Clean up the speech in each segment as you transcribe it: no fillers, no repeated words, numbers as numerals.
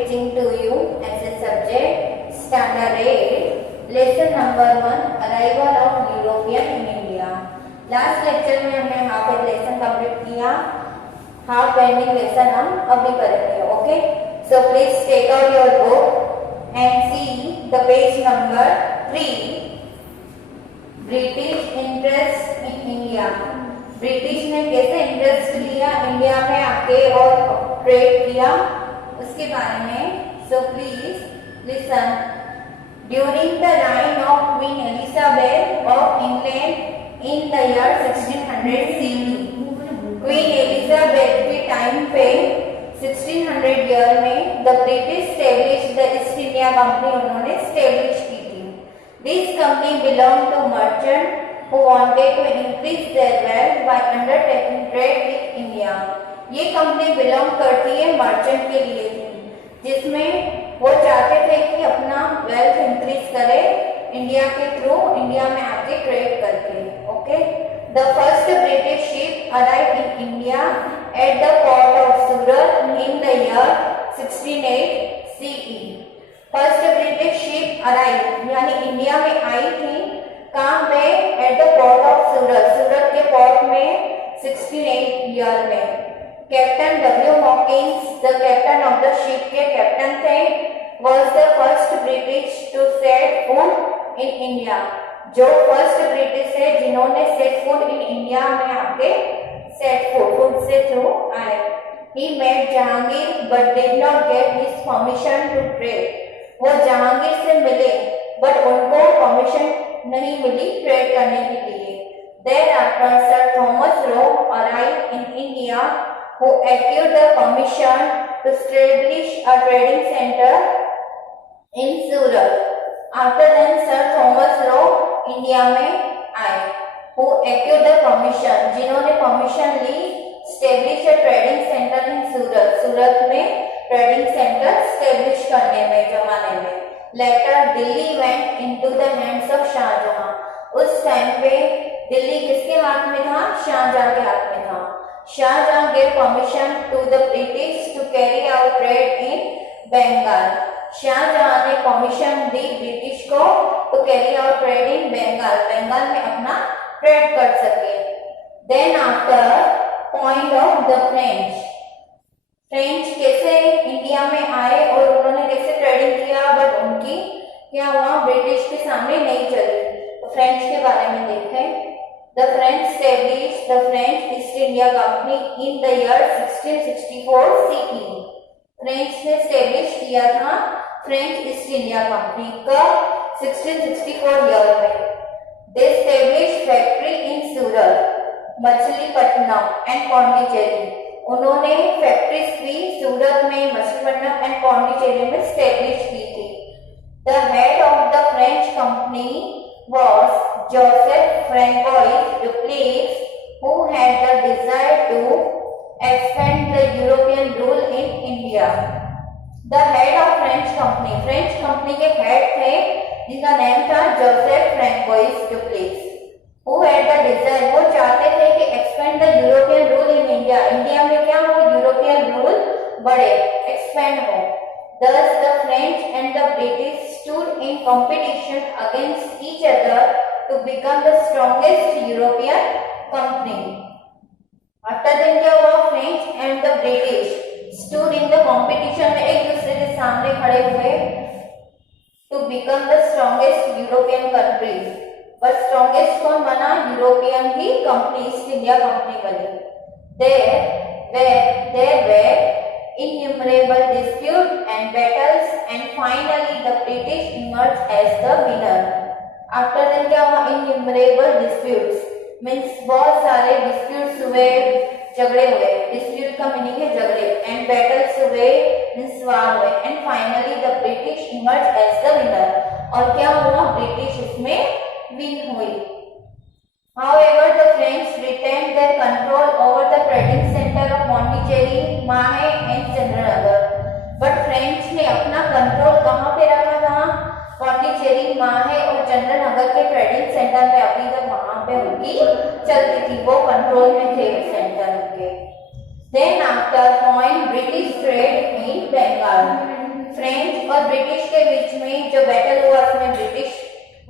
teaching to you as a subject Standard 8 Lesson number 1 Arrival of European in India. Last lecture में हमने half एक lesson complete किया, half pending lesson हम अभी करेंगे. Okay, so please take out your book and see the page number 3. British interest in India. British ने कैसे interest लिया इंडिया में आके और ट्रेड किया उसके बारे में. So please listen. During the reign of queen Elizabeth of England in the year 1600 CE. Queen Elizabeth के टाइम पे 1600 ईयर में the British establish the East India company उन्होंने स्टेब्लिश की थी. This company belong to merchant who wanted to increase their wealth by undertaking trade with India. ये company belong करती है merchant के लिए थी, जिसमें वो चाहते थे कि अपना वेल्थ इंक्रीज करे इंडिया के थ्रू, इंडिया में आके ट्रेड करके. Okay, the first British ship arrive in India at the port of Surat in the year 1608 CE. First British ship arrive यानी इंडिया में आई थी कहाँ पे? एट द पोर्ट ऑफ सूरत, सूरत के पोर्ट में 1608 ईयर में. Captain W. Hawkins the captain of the ship के captain थे. Was the first British to set foot in India. जो फर्स्ट ब्रिटिश है जिन्होंने सेट फुट इन इंडिया में आके सेट फुट से थ्रू आए. He met Jahangir but did not get his permission to trade. वो जहांगीर से मिले बट उनको परमिशन नहीं मिली ट्रेड करने के लिए. Thereafter Sir Thomas Roe arrived in India, who acquired the permission to establish a trading center in Surat. After then Sir Thomas Roe India में आए, who acquired the permission, जिन्होंने permission ली establish a trading center in Surat. Surat में trading center establish करने में जमाने में. Later Delhi went into the hands of Shahjahan. उस टाइम पे दिल्ली किसके हाथ में था? शाहजहां के हाथ में था. Shahjahan gave permission to the British to carry out trade in Bengal. Shahjahan ने परमिशन दी ब्रिटिश को to carry out trade in Bengal, Bengal में अपना ट्रेड कर सके. Then after point of the French. French कैसे इंडिया में आए और उन्होंने कैसे ट्रेडिंग किया, बट उनकी क्या हुआ ब्रिटिश के सामने नहीं चली. तो फ्रेंच के बारे में देखें. The French establish the French east India company in the year 1664 CE. French ने स्टेब्लिश किया था फ्रेंच ईस्ट इंडिया कंपनी का 1664 ईयर में. They establish factory in Surat, Machilipatnam and Pondicherry. उन्होंने फैक्ट्रीज भी सूरत में, मछलीपट्टनम एंड पौंडीचेरी में स्टेब्लिश की थी. The head of the French company was Joseph Francois Dupleix, who had the desire to expand the European rule in India. The head of French company, French company के head थे जिनका नाम था Joseph Francois Dupleix. Who had the desire, वो चाहते थे कि expand the European rule in India. India में क्या हो? यूरोपियन रूल बढ़े, expand हो. Thus the French and the British stood in competition against each other to become the strongest European company. After then क्या हुआ? French and the British stood in the competition में एक दूसरे के सामने खड़े हुए to become the strongest European country. But strongest कौन बना? यूरोपियन ही कंपनी, ईस्ट इंडिया कंपनी बनी. There were innumerable disputes and battles, and finally the British emerged as the winner. After then क्या हुआ? Innumerable disputes means बहुत सारे disputes हुए, झगड़े हुए. dispute का मीनिंग है झगड़े. and battles हुए means वार हुए. and finally the British emerged as the winner. और क्या हुआ? ब्रिटिश इसमें विन हुई. However, the French retained their control over the trading center of Pondicherry, Mahe and Chandranagar. But French ने अपना कंट्रोल कहाँ पे रखा था? पौंडीचेरी, माहे और चंद्रनगर के ट्रेडिंग सेंटर में. अभी तक वहां पे उनकी चलती थी, वो कंट्रोल में थे सेंटर उनके. Then after point British trade in Bengal. French और ब्रिटिश के बीच में जो बैटल हुआ उसमें ब्रिटिश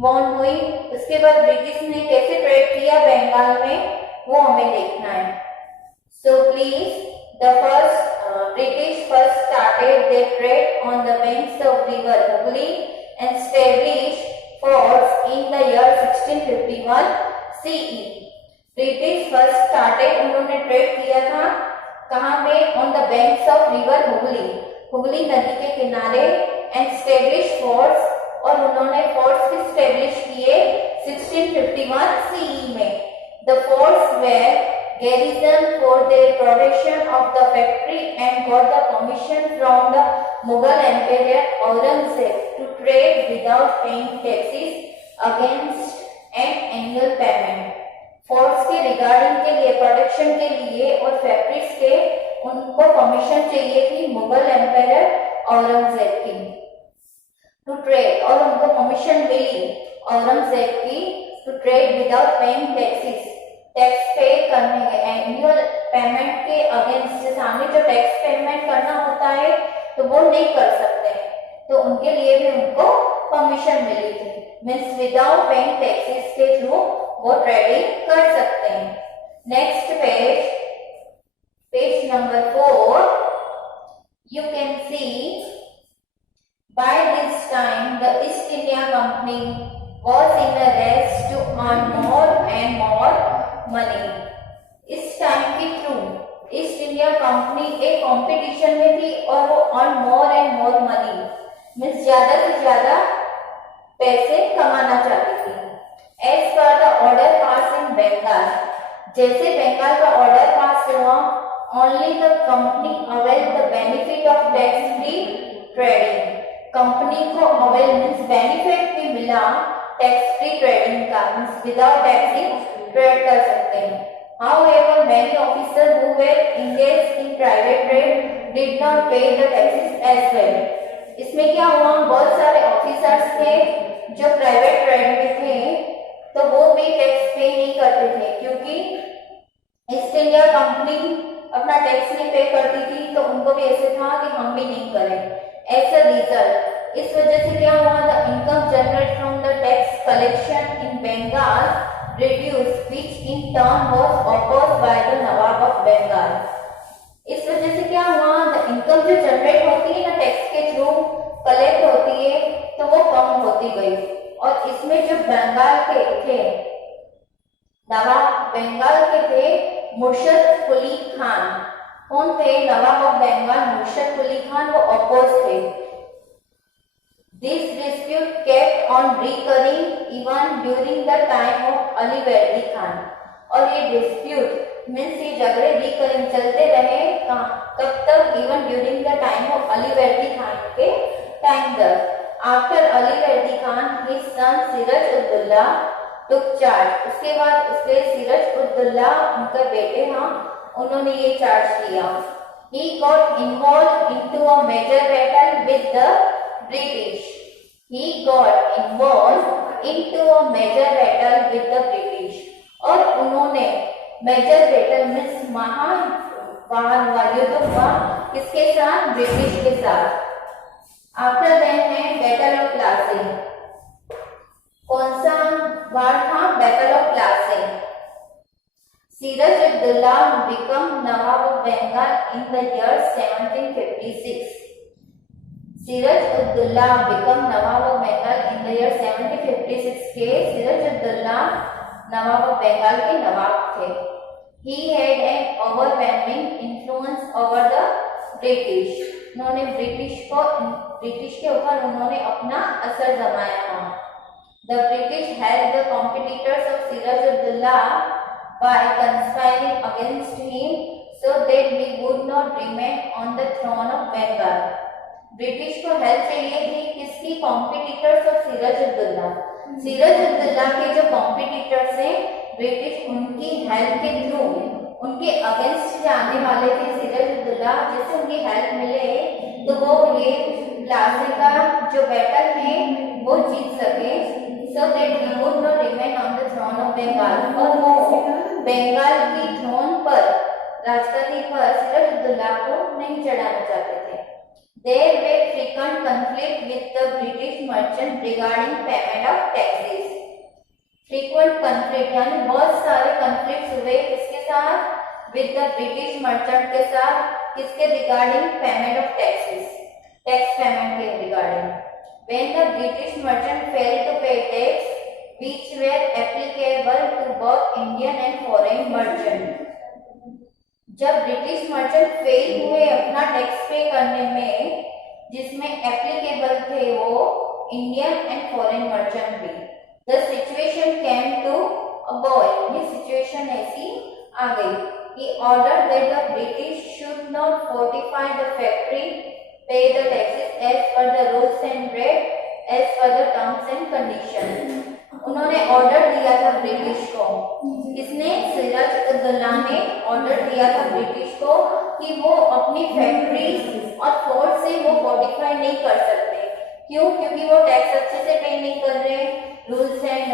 वॉन हुई। उसके बाद ब्रिटिश ने कैसे ट्रेड किया बंगाल में वो हमें देखना है। So please the first British first started their trade on the banks of river Hooghly and establish forts in the year 1651 CE। British first started उन्होंने ट्रेड किया था कहाँ पे? On the banks of river Hooghly, Hooghly नदी के किनारे, एंड एस्टैब्लिश फोर्ट्स और उन्होंने फोर्ट्स भी स्टैब्लिश किए 1651 CE में। The forts were garrison for their protection of the factory and got the permission from the Mughal Emperor Aurangzeb to trade without paying taxes against an annual payment। Forts के regarding के लिए, protection के लिए और factories के उनको permission चाहिए थी मुगल एम्पायर औरंगजेब की टू ट्रेड, और उनको परमिशन मिली औरंगजेब की to trade without paying taxes, tax पे करने के एनुअल पेमेंट के अगेंस्ट, सामने जो टैक्स पेमेंट करना होता है तो वो नहीं कर सकते, तो उनके लिए भी उनको परमिशन मिली थी। मीन्स विदाउट पेइंग टैक्सेस के थ्रू वो ट्रेडिंग कर सकते हैं। Next page, page number 4, you can see by this time the East India Company was in a race to earn more and more money। इस time के through East India company एक competition में थी और वो earn more and more money, means ज्यादा से ज्यादा पैसे कमाना चाहती थी। As per the order pass in Bengal, जैसे बंगाल का ऑर्डर पास हुआ, only the company avail the benefit of tax free trading, company को अवेल मीन्स बेनिफिट भी मिला टैक्स फ्री ट्रेडिंग का, मीन्स विदाउट टैक्सिंग ट्रेड कर सकते हैं। However, many officers who were engaged in private trade did not pay the taxes as well। इसमें क्या हुआ, बहुत सारे ऑफिसर्स थे जो प्राइवेट ट्रेड में थे तो वो भी टैक्स पे नहीं करते थे, क्योंकि ईस्ट इंडिया कंपनी अपना टैक्स नहीं पे करती थी, तो उनको भी ऐसे था कि हम भी नहीं करें। एज अ रिजल्ट, इस वजह से क्या हुआ, the income generate from the tax collection in Bengal reduced, which in turn was opposed by the nawab of Bengal। इस वजह से क्या हुआ, इनकम जो जनरेट होती है ना टैक्स के थ्रू कलेक्ट होती है तो वो कम होती गई, और इसमें जो बंगाल के थे नवाब बंगाल के थे मुर्शद कुली खान, कौन थे? नवाब ऑफ बंगाल मुर्शद कुली खान, वो अपोज थे। This dispute kept on recurring even during the time of Ali Verdi Khan। और ये डिस्प्यूट मीन्स ये झगड़े रिकरिंग चलते रहे कब तक? Even during the time of Ali वर्दी खान के टाइम तक। आफ्टर अली वर्दी खान हिज सन सिराज उद्दौला टुक चार्ज, उसके बाद उसके सिराज उद्दौला उनके बेटे उन्होंने ये चार्ज किया। He got involved into a major battle with the British। He got involved into a major battle with the British। और उन्होंने मेजर बैटल मीन्स महान युद्ध हुआ किसके साथ? ब्रिटिश के साथ। आफ्टर देन है बैटल ऑफ प्लासी। कौन सा वार था? Battle of Plassey. Siraj Uddaula became nawab of Bengal in the year 1756। Siraj Uddaula became nawab of Bengal in the year 1756 के सिराज उद्दौला नवाब ऑफ बंगाल के नवाब थे। He had an overwhelming influence over the British। उन्होंने ब्रिटिश के ऊपर उन्होंने अपना असर जमाया था। The British held the competitors of Siraj Uddaula by conspiring against him so that he would not remain on the throne of Bengal। British को help चाहिए थी किसकी? Competitors of Siraj Uddaula. सिराज उद्दौला के जो कॉम्पिटिटर्स हैं ब्रिटिश उनकी हेल्प के थ्रू उनके अगेंस्ट जाने वाले थे सिराज उद्दौला, जैसे उनकी हेल्प मिले तो वो ये प्लासी का जो बैटल है वो जीत सके, so that he would not remain on the throne of Bengal. और वो बंगाल की थ्रोन पर, राजगद्दी पर सिराज उद्दौला को नहीं चढ़ाना चाहते थे। There were frequent conflict with the British merchant regarding payment of taxes. Frequent conflict यानी बहुत सारे conflicts हुए किसके साथ? With the British merchant के साथ, किसके regarding payment of taxes, tax payment के regarding. When the British merchant failed to pay tax which were applicable to both Indian and foreign merchant. जब ब्रिटिश मर्चेंट फेल हुए अपना tax पे करने में, जिसमें एप्लीकेबल थे वो इंडियन एंड फॉरेन मर्चेंट भी, the situation came to a boil, ये सिचुएशन ऐसी आ गई कि order that the British should not fortify the factory, pay the taxes as per the rules and rate, as per the terms and condition. उन्होंने order दिया था British को, किसने? सिराजुद्दौला ने ऑर्डर दिया था ब्रिटिश को कि वो अपनी फैक्ट्रीज और फोर्ट से वो फोर्टिफाई नहीं कर सकते. क्यों? क्योंकि वो टैक्स अच्छे से पे नहीं कर रहे रूल्स एंड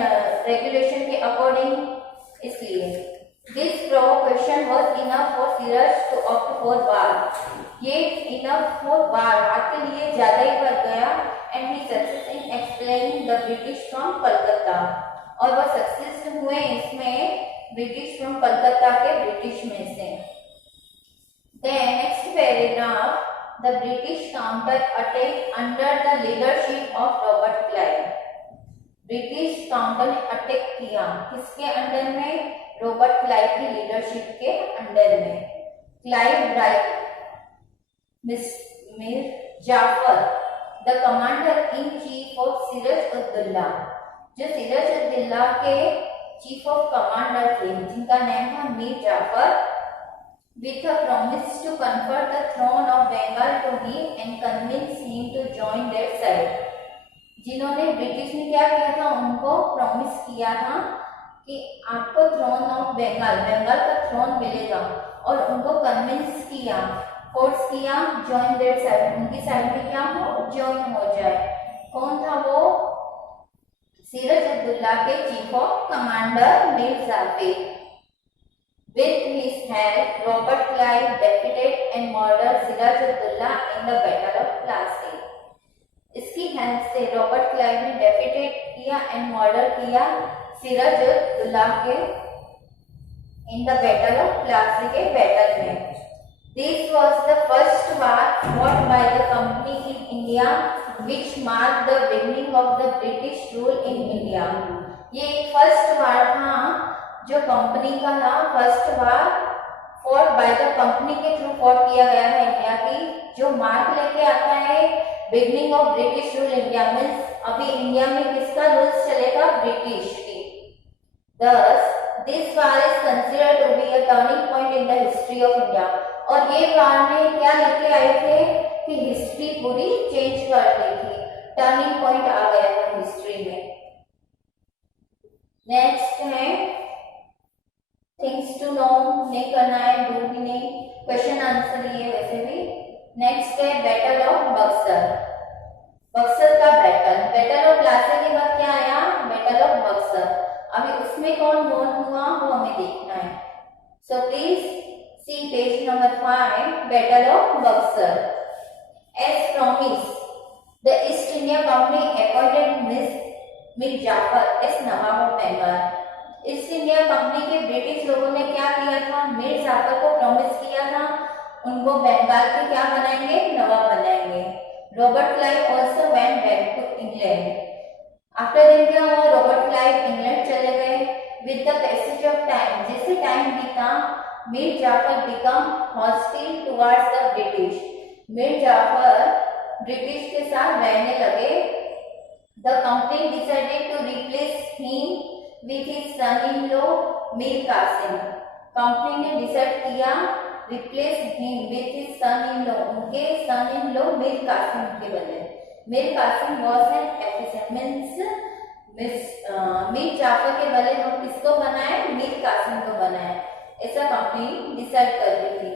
रेगुलेशन के अकॉर्डिंग. इसलिए this provocation was enough for Siraj to opt for war. ये इनफ फॉर वार के लिए ज्यादा ही बढ़ गया. And he success in explaining the British from Calcutta, और वो सक्सेस हुए इसमें ब्रिटिश फ्रॉम कलकत्ता के ब्रिटिश में से. Then next paragraph, the British counter attack under the leadership of Robert Clive. British counter ने अटैक किया किसके अंडर में? रॉबर्ट क्लाइव की लीडरशिप के अंडर में. Clive write Mir Jafar, the commander in chief of Sirajuddaula, जो सिराजुद्दौला के चीफ ऑफ कमांडर थे जिनका नाम था Mir Jafar, with a promise to confer the throne of Bengal to him and convince him to join their side. जिन्होंने ब्रिटिश ने क्या किया था? उनको प्रॉमिस किया था कि आपको थ्रोन ऑफ बंगाल, बंगाल का थ्रोन मिलेगा, और उनको कन्विंस किया, फोर्स किया जॉइन देयर साइड, उनकी साइड में क्या हो? ज्वाइन हो जाए. कौन था वो? सिराजुद्दौला के chief of commander Mir Jafar. With his help, Robert Clive defeated and murdered Sirajuddaula in the Battle of Plassey. इसकी हेल्प से रॉबर्ट क्लाइव ने डेफिटेट किया एंड मर्डर किया सिराजुद्दौला के in the battle of Plassey के बैटल में. This was the first war fought by the company in India, which marked the beginning of the British rule in India. ये एक first वार था जो कंपनी का था, first war fought by the company के through fought किया गया है इंडिया की, जो मार्क लेके आता है beginning of British rule India. Means अभी इंडिया में किसका रूल्स चलेगा? ब्रिटिश की. Thus, this war is considered to be a turning point in the history of India. और ये वार में क्या लेके आए थे कि हिस्ट्री पूरी चेंज कर दी थी, टर्निंग पॉइंट आ गया था हिस्ट्री में. नेक्स्ट है थिंग्स टू नो, नहीं करना है, डू भी नहीं, क्वेश्चन आंसर ही है वैसे भी. नेक्स्ट है बैटल ऑफ बक्सर. बक्सर का बैटल, बैटल ऑफ प्लासी के बाद क्या आया? Battle of Buxar. अभी उसमें कौन बोन हुआ वो हमें देखना है. So please see page number 5, Battle of Buxar. As promised, the East India Company appointed Mir Jafar as Nawab of Bengal. East India company के ब्रिटिश लोगों ने क्या किया था? मीर जाफर को प्रॉमिस किया था उनको बंगाल के क्या बनाएंगे? नवाब बनाएंगे. Robert Clive also went back to England. After then क्या हुआ? रॉबर्ट क्लाइव इंग्लैंड चले गए. With the passage of time, जैसे टाइम बीता, Mir Jafar become hostile towards the British. Mir Jafar British के साथ रहने लगे. The company decided to replace him with his son in law Mir Qasim. Company ने डिसाइड किया replace him with his son in law, उनके son in law Mir Qasim के बदले. Mir Qasim was an efficient means Mir Jafar के बदले हम किसको बनाए? मीर कासिम को बनाए. ऐसा कंपनी डिसाइड कर रही थी.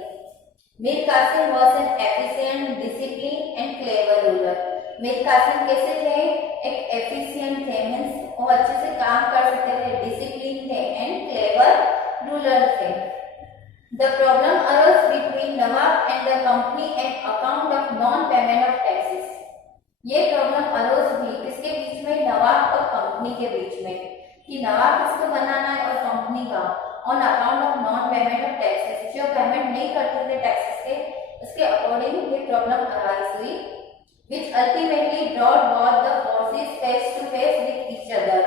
Mir Qasim was an efficient, discipline and clever ruler. Mir Qasim कैसे थे? एक एफिशिएंट थे, मीन्स वो अच्छे से काम कर सकते थे, डिसिप्लिन थे एंड क्लेवर रूलर थे. The problem arose between nawab and the company and account of non payment of taxes. ये प्रॉब्लम अरोज हुई किसके बीच में, नवाब और कंपनी के बीच में, कि नवाब किसको बनाना है और कंपनी का, on account of non payment of taxes, जो पेमेंट नहीं करते थे टैक्सेस के, उसके अकॉर्डिंग ये प्रॉब्लम अराइज हुई, which ultimately brought both the forces face to face with each other,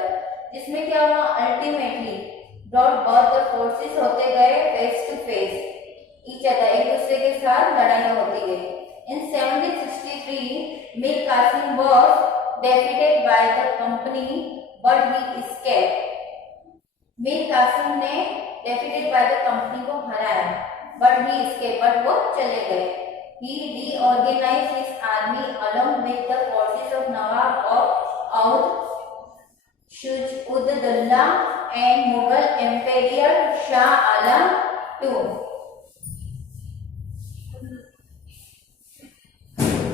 जिसमें क्या हुआ, ultimately brought both the forces होते गए face to face each other, एक दूसरे के साथ लड़ाइयाँ होती गई। In 1763, Mir Qasim was defeated by the company, but he escaped. Mir Qasim ने defeated by the company को हराया, but he escaped, but वो चले गए। He reorganized his army along with the forces of Nawab of Oudh, Shuja'ud-Dawla and Mughal Emperor Shah Alam II.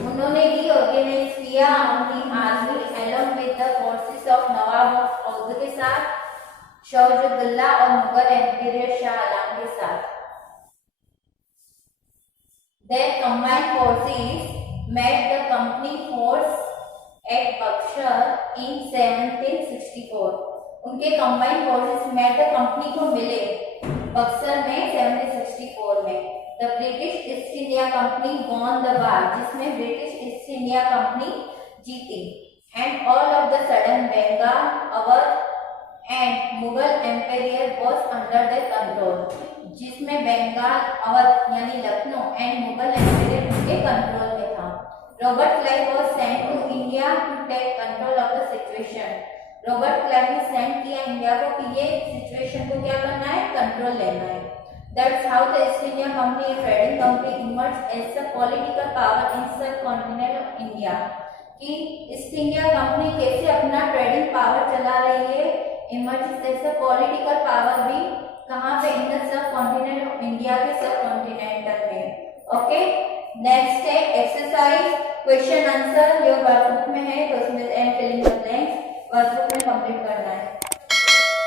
उन्होंने reorganize किया अपनी army along with the forces of नवाब of Oudh के साथ, शौजुद्दौला और मुगल एम्पीरियर शाह आलम के साथ। Their combined forces met the company force at Buxar in 1764. उनके combined forces met the company को मिले बक्सर में 1764 में। The British East India Company won the war, जिसमें ब्रिटिश ईस्ट इंडिया कंपनी जीती। And all of the sudden Bengal, Awadh and Mughal Empire was under their control, जिसमें बंगाल, अवध यानी Lucknow and Mughal empire उनके control में था। Robert Clive was sent to India to take control of the situation. Robert Clive ने send किया India को कि ये सिचुएशन को क्या करना है, कंट्रोल लेना है। That's how the East India Company, a trading company, emerged as a political power in subcontinent of India. कि ईस्ट इंडिया कंपनी कैसे अपना ट्रेडिंग पावर चला रही है, emerge as a political power भी कहाँ पे, in the subcontinent of India के सब कॉन्टिनेंटल में। ओके, नेक्स्ट है एक्सरसाइज क्वेश्चन आंसर, जो वर्कबुक में है तो उसमें and filling the blanks workbook में कंप्लीट करना है।